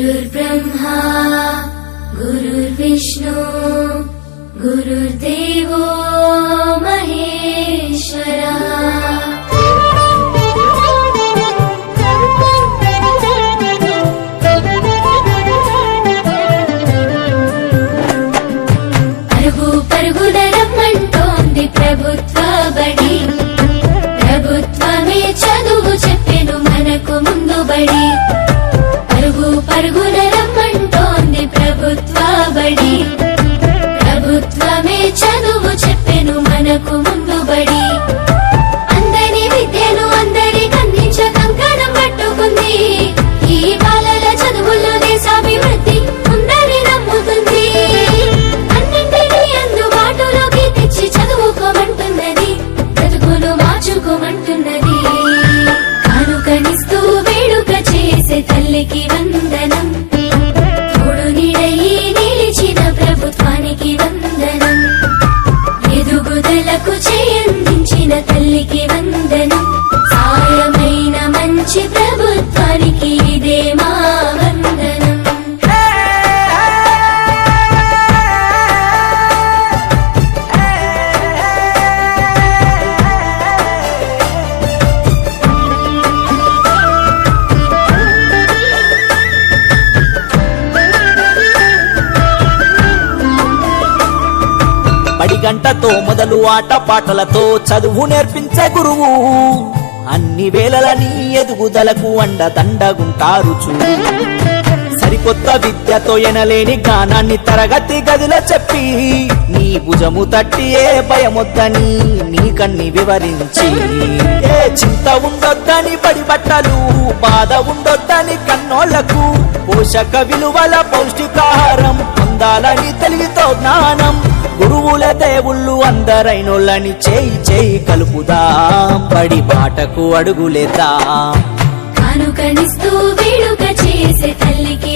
गुरुर्ब्रह्मा गुरुर्विष्णु गुरुर्देवो महेश्वरा। పరుగు పరుగున రమ్మంటోంది ప్రభుత్వ బడి, ప్రభుత్వమే చదువు చెప్పెను మనకు ముందు బడి. పరుగు పరుగున రమ్మంటోంది ప్రభుత్వ బడి, ప్రభుత్వమే చదువు చెప్పెను మనకు ముందు బడి. అందరి విద్యను అందరికి అందించ కంకణం పట్టుకుంది, ఈ బాలల చదువుల్లో దేశాభివృద్ధి ఉందని నమ్ముతుంది. అన్నింటినీ అందుబాటులోకి తెచ్చి చదువుకోమంటున్నది, బ్రతుకును మార్చుకోమంటున్నది. కానుకనిస్తూ వేడుక చేసే తల్లికి వందనం, తోడు నీడయి నిలిచిన ప్రభుత్వానికి వందనం. ఎదుగుదలకు చేయందించిన తల్లికి వందనం, సాయమైన మంచి ప్రభుత్వానికి ఇదే మా వందనం. బడి గంటతో మొదలు ఆట పాటలతో చదువు నేర్పించే గురువు, అన్ని వేళలని ఎదుగుదలకు అండదండగుంటారు చూడు. సరికొత్త విద్యతో ఎనలేని జ్ఞానాన్ని తరగతి గదిలో చెప్పి, నీ భుజము తట్టి ఏ భయమొద్దని నీకన్ని వివరించి, ఏ చింత ఉండొద్దని బడి బట్టలు, బాధ ఉండొద్దని కన్నోళ్లకు, పోషక విలువల పౌష్టికాహారం పొందాలని తెలివితో జ్ఞానం. గురువుల దేవుళ్ళు అందరైనోళ్ళని చేయి చేయి కలుపుదాం, బడి బాటకు అడుగులేద్దాం. కానుకనిస్తూ వేడుక చేసే తల్లికి